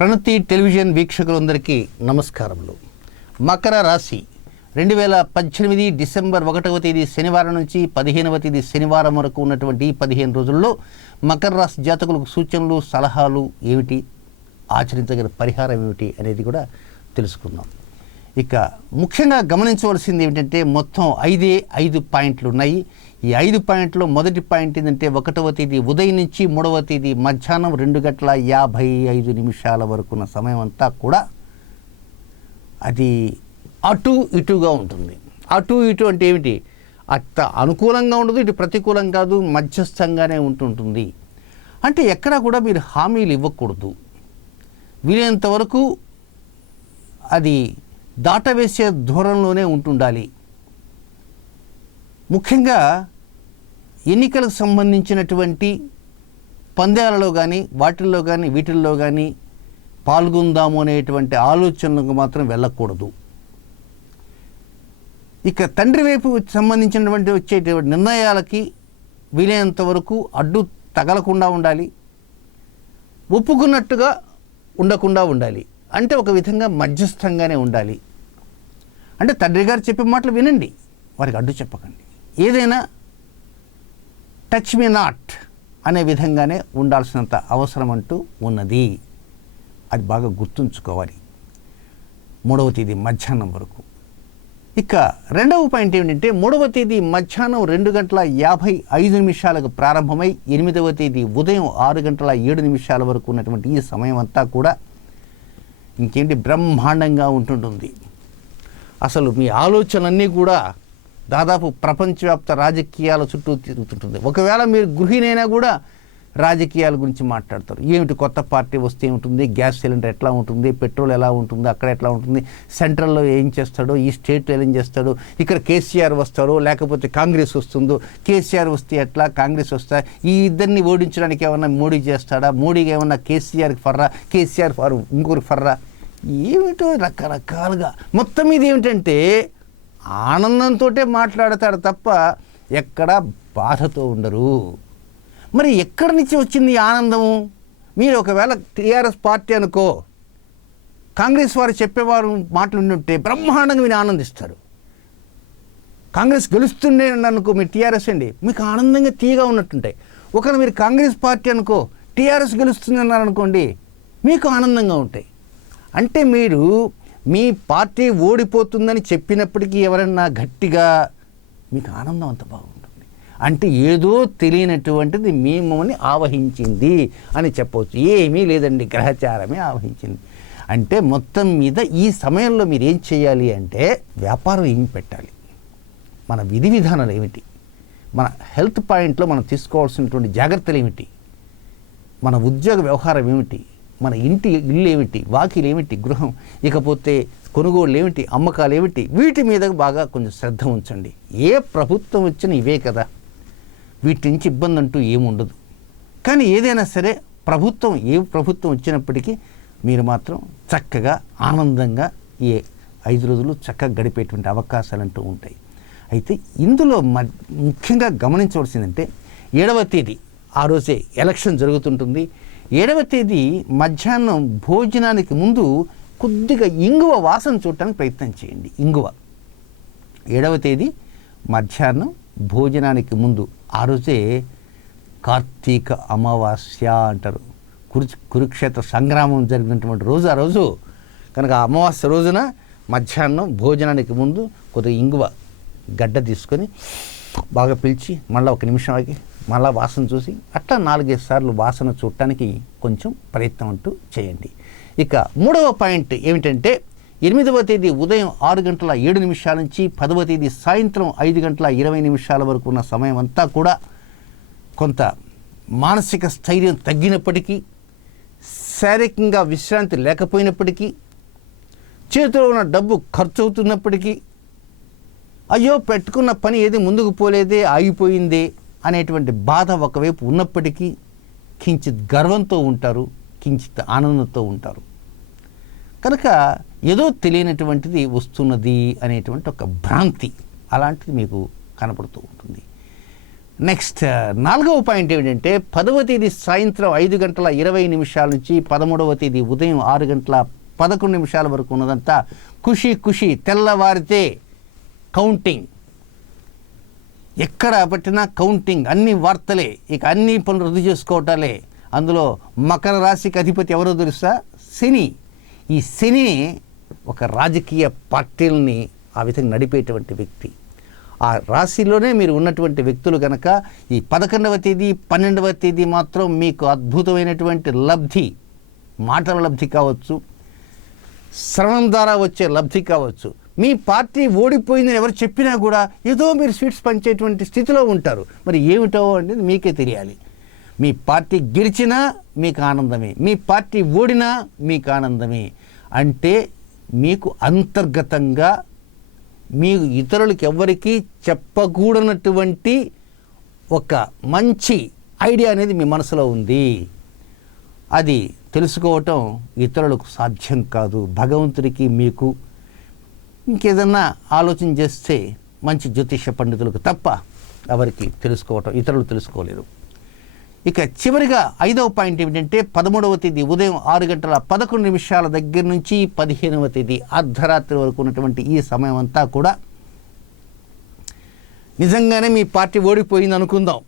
ప్రణతి television వీక్షకులందరికీ నమస్కారములు. మకర రాశి 2018 డిసెంబర్ 1వ తేదీ శనివారం నుంచి 15వ తేదీ శనివారం వరకు ఉన్నటువంటి 15 రోజుల్లో మకర రాశి జాతకులకు సూచనలు, సలహాలు ఏమిటి, ఆచరించగల పరిహారం ఏమిటి అనేది కూడా తెలుసుకుందాం. ఇక ముఖ్యంగా గమనించవలసింది ఏమిటంటే మొత్తం 5 పాయింట్లు ఉన్నాయి. ఈ 5 పాయింట్లో మొదటి పాయింట్ ఏంటంటే 1వ తేదీ ఉదయం నుంచి 3వ తేదీ మధ్యాహ్నం 2:55 వరకున్న సమయం అంతా కూడా అది అటు ఇటుగా ఉంటుంది. అటు ఇటు అంటే ఏమిటి, అట్ట అనుకూలంగా ఉండదు, ఇటు ప్రతికూలం కాదు, మధ్యస్థంగానే ఉంటుంటుంది. అంటే ఎక్కడా కూడా మీరు హామీలు ఇవ్వకూడదు. వీలైనంత వరకు అది దాటవేసే ధోరణిలోనే ఉంటుండాలి. ముఖ్యంగా ఎన్నికలకు సంబంధించినటువంటి పందాలలో కానీ వీటిల్లో కానీ పాల్గొందాము అనేటువంటి ఆలోచనలకు మాత్రం వెళ్ళకూడదు. ఇక తండ్రి వైపు సంబంధించినటువంటి వచ్చేటువంటి నిర్ణయాలకి వీలైనంత వరకు అడ్డు తగలకుండా ఉండాలి, ఒప్పుకున్నట్టుగా ఉండకుండా ఉండాలి. అంటే ఒక విధంగా మధ్యస్థంగానే ఉండాలి. అంటే తండ్రి గారు చెప్పే మాటలు వినండి, వారికి అడ్డు చెప్పకండి. ఏదైనా టచ్ మీ నాట్ అనే విధంగానే ఉండాల్సినంత అవసరం అంటూ ఉన్నది. అది బాగా గుర్తుంచుకోవాలి 3వ తేదీ మధ్యాహ్నం వరకు. ఇక 2వ పాయింట్ ఏమిటంటే 3వ తేదీ మధ్యాహ్నం 2:55 ప్రారంభమై 8వ తేదీ ఉదయం 6:07 వరకు ఉన్నటువంటి ఈ సమయం అంతా కూడా ఇంకేంటి బ్రహ్మాండంగా ఉంటుంటుంది. అసలు మీ ఆలోచనలన్నీ కూడా దాదాపు ప్రపంచవ్యాప్త రాజకీయాల చుట్టూ తిరుగుతుంటుంది. ఒకవేళ మీరు గృహిణైనా కూడా రాజకీయాల గురించి మాట్లాడతారు. ఏమిటి కొత్త పార్టీ వస్తే ఏముంటుంది, గ్యాస్ సిలిండర్ ఎట్లా ఉంటుంది, పెట్రోల్ ఎలా ఉంటుంది, అక్కడ ఎట్లా ఉంటుంది, సెంట్రల్లో ఏం చేస్తాడో, ఈ స్టేట్లో ఏం చేస్తాడో, ఇక్కడ కేసీఆర్ వస్తారో లేకపోతే కాంగ్రెస్ వస్తుందో, కేసీఆర్ వస్తే ఎట్లా, కాంగ్రెస్ వస్తా, ఈ ఇద్దరిని ఓడించడానికి ఏమన్నా మోడీ చేస్తాడా, మోడీకి ఏమన్నా కేసీఆర్కి ఫర్రా, కేసీఆర్ ఫర్ ఇంకొకరికి ఫర్రా, ఏమిటో రకరకాలుగా. మొత్తం మీద ఏమిటంటే ఆనందంతో మాట్లాడతాడు తప్ప ఎక్కడా బాధతో ఉండరు. మరి ఎక్కడి నుంచి వచ్చింది ఈ ఆనందము? మీరు ఒకవేళ టీఆర్ఎస్ పార్టీ అనుకో, కాంగ్రెస్ వారు చెప్పేవారు మాటలు ఉంటే బ్రహ్మాండంగా మీరు ఆనందిస్తారు. కాంగ్రెస్ గెలుస్తుండే అనుకో, మీరు టీఆర్ఎస్ అండి, మీకు ఆనందంగా తీయగా ఉన్నట్టుంటాయి. ఒకవేళ మీరు కాంగ్రెస్ పార్టీ అనుకో, టీఆర్ఎస్ గెలుస్తుంది అన్నారు అనుకోండి, మీకు ఆనందంగా ఉంటాయి. అంటే మీరు మీ పార్టీ ఓడిపోతుందని చెప్పినప్పటికీ ఎవరన్నా గట్టిగా మీకు ఆనందం అంత బాగుంటుంది. అంటే ఏదో తెలియనటువంటిది మిమ్మల్ని ఆవహించింది అని చెప్పవచ్చు. ఏమీ లేదండి, గ్రహచారమే ఆవహించింది. అంటే మొత్తం మీద ఈ సమయంలో మీరు ఏం చేయాలి అంటే వ్యాపారం ఏం పెట్టాలి, మన విధి విధానాలు ఏమిటి, మన హెల్త్ పాయింట్లో మనం తీసుకోవాల్సినటువంటి జాగ్రత్తలు ఏమిటి, మన ఉద్యోగ వ్యవహారం ఏమిటి, మన ఇల్లు ఏమిటి, వాకిలు ఏమిటి, గృహం, ఇకపోతే కొనుగోళ్ళు ఏమిటి, అమ్మకాలు ఏమిటి, వీటి మీద బాగా కొంచెం శ్రద్ధ ఉంచండి. ఏ ప్రభుత్వం వచ్చినా ఇవే కదా, వీటి నుంచి ఇబ్బంది అంటూ ఏముండదు. కానీ ఏదైనా సరే ఏ ప్రభుత్వం వచ్చినప్పటికీ మీరు మాత్రం చక్కగా ఆనందంగా ఈ 5 రోజులు చక్కగా గడిపేటువంటి అవకాశాలు అంటూ ఉంటాయి. అయితే ఇందులో ముఖ్యంగా గమనించవలసిందంటే 7వ తేదీ ఆ రోజే ఎలక్షన్ జరుగుతుంటుంది. 7వ తేదీ మధ్యాహ్నం భోజనానికి ముందు కొద్దిగా ఇంగువ వాసన చూడటానికి ప్రయత్నం చేయండి. ఇంగువ 7వ తేదీ మధ్యాహ్నం భోజనానికి ముందు, ఆ రోజే కార్తీక అమావాస్య అంటారు. కురుక్షేత్ర సంగ్రామం జరిగినటువంటి రోజు ఆ రోజు కనుక అమావాస్య రోజున మధ్యాహ్నం భోజనానికి ముందు కొద్దిగా ఇంగువ గడ్డ తీసుకొని బాగా పిలిచి మళ్ళీ 1 నిమిషం ఆగి మళ్ళీ వాసన చూసి అట్లా 4-5 సార్లు వాసన చూడటానికి కొంచెం ప్రయత్నం అంటూ చేయండి. ఇక 3వ పాయింట్ ఏమిటంటే 8వ తేదీ ఉదయం 6:07 నుంచి 10వ తేదీ సాయంత్రం 5:20 వరకు ఉన్న సమయం అంతా కూడా కొంత మానసిక స్థైర్యం తగ్గినప్పటికీ, శారీరకంగా విశ్రాంతి లేకపోయినప్పటికీ, చేతిలో ఉన్న డబ్బు ఖర్చు అవుతున్నప్పటికీ, అయ్యో పెట్టుకున్న పని ఏది ముందుకు పోలేదే, ఆగిపోయిందే అనేటువంటి బాధ ఒకవైపు ఉన్నప్పటికీ కించిత్ గర్వంతో ఉంటారు, కించిత్ ఆనందంతో ఉంటారు. కనుక ఏదో తెలియనటువంటిది వస్తున్నది అనేటువంటి ఒక భ్రాంతి అలాంటిది మీకు కనపడుతూ ఉంటుంది. నెక్స్ట్ 4వ పాయింట్ ఏమిటంటే 10వ తేదీ సాయంత్రం 5:20 నుంచి 13వ తేదీ ఉదయం 6:11 వరకు ఉన్నదంతా ఖుషి తెల్లవారితే కౌంటింగ్, ఎక్కడ పట్టినా కౌంటింగ్, అన్ని వార్తలే, ఇక అన్ని పనులు రద్దు చేసుకోవటాలే. అందులో మకర రాశికి అధిపతి ఎవరో తెలుసా? శని. ఈ శని ఒక రాజకీయ పార్టీలని ఆ విధంగా నడిపేటువంటి వ్యక్తి. ఆ రాశిలోనే మీరు ఉన్నటువంటి వ్యక్తులు కనుక ఈ 11వ తేదీ 12వ తేదీ మాత్రం మీకు అద్భుతమైనటువంటి లబ్ధి, మాటల లబ్ధి కావచ్చు, శ్రవణం ద్వారా వచ్చే లబ్ధి కావచ్చు. మీ పార్టీ ఓడిపోయిందని ఎవరు చెప్పినా కూడా ఏదో మీరు స్వీట్స్ పంచేటువంటి స్థితిలో ఉంటారు. మరి ఏమిటో అనేది మీకే తెలియాలి. మీ పార్టీ గెలిచినా మీకు ఆనందమే, మీ పార్టీ ఓడినా మీకు ఆనందమే. అంటే మీకు అంతర్గతంగా మీకు ఇతరులకు ఎవ్వరికీ చెప్పకూడనటువంటి ఒక మంచి ఐడియా అనేది మీ మనసులో ఉంది. అది తెలుసుకోవటం ఇతరులకు సాధ్యం కాదు. భగవంతుడికి మీకు ఇంకేదన్నా ఆలోచన చేస్తే మంచి జ్యోతిష పండితులకు తప్ప ఎవరికి తెలుసుకోవటం, ఇతరులు తెలుసుకోలేరు. ఇక చివరిగా 5వ పాయింట్ ఏమిటంటే 13వ తేదీ ఉదయం 6:11 దగ్గర నుంచి 15వ తేదీ అర్ధరాత్రి వరకు ఉన్నటువంటి ఈ సమయం అంతా కూడా నిజంగానే మీ పార్టీ ఓడిపోయింది అనుకుందాం.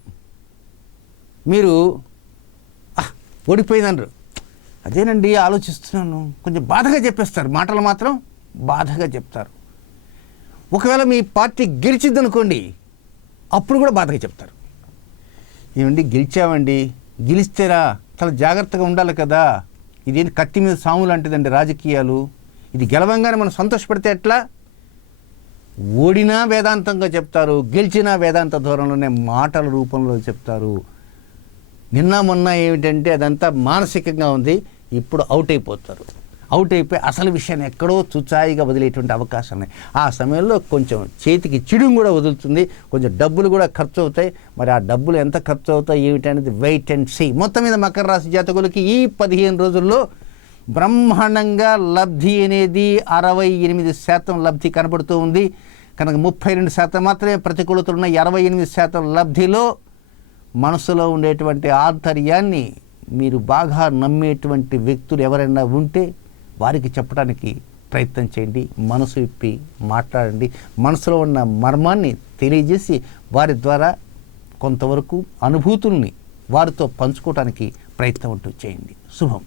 మీరు ఓడిపోయిందన్నారు, అదేనండి ఆలోచిస్తున్నాను, కొంచెం బాధగా చెప్పేస్తారు. మాటలు మాత్రం బాధగా చెప్తారు. ఒకవేళ మీ పార్టీ గెలిచిద్ది అనుకోండి, అప్పుడు కూడా బాధగా చెప్తారు. ఏమండి గెలిచామండి, గెలిస్తేరా చాలా జాగ్రత్తగా ఉండాలి కదా, ఇదేంటి కత్తి మీద సాము లాంటిదండి రాజకీయాలు, ఇది గెలవంగానే మనం సంతోషపడితే ఎట్లా? ఓడినా వేదాంతంగా చెప్తారు, గెలిచినా వేదాంత ధోరణిలోనే మాటల రూపంలో చెప్తారు. నిన్న మొన్న ఏమిటంటే అదంతా మానసికంగా ఉంది, ఇప్పుడు అవుట్ అయిపోతారు. అవుట్ అయిపోయి అసలు విషయాన్ని ఎక్కడో చుచాయిగా వదిలేటువంటి అవకాశం ఉన్నాయి. ఆ సమయంలో కొంచెం చేతికి చిడుం కూడా వదులుతుంది, కొంచెం డబ్బులు కూడా ఖర్చు అవుతాయి. మరి ఆ డబ్బులు ఎంత ఖర్చు అవుతాయి ఏమిటనేది వెయిట్ అండ్ సీ. మొత్తం మీద మకర రాశి జాతకులకి ఈ 15 రోజుల్లో బ్రహ్మాండంగా లబ్ధి అనేది 68% లబ్ధి కనబడుతూ ఉంది. కనుక 32% మాత్రమే ప్రతికూలతలు ఉన్నాయి. 68% లబ్ధిలో మనసులో ఉండేటువంటి ఆంతర్యాన్ని మీరు బాగా నమ్మేటువంటి వ్యక్తులు ఎవరైనా ఉంటే వారికి చెప్పడానికి ప్రయత్నం చేయండి. మనసు విప్పి మాట్లాడండి. మనసులో ఉన్న మర్మాన్ని తెలియజేసి వారి ద్వారా కొంతవరకు అనుభూతుల్ని వారితో పంచుకోవడానికి ప్రయత్నం అంటూ చేయండి. శుభం.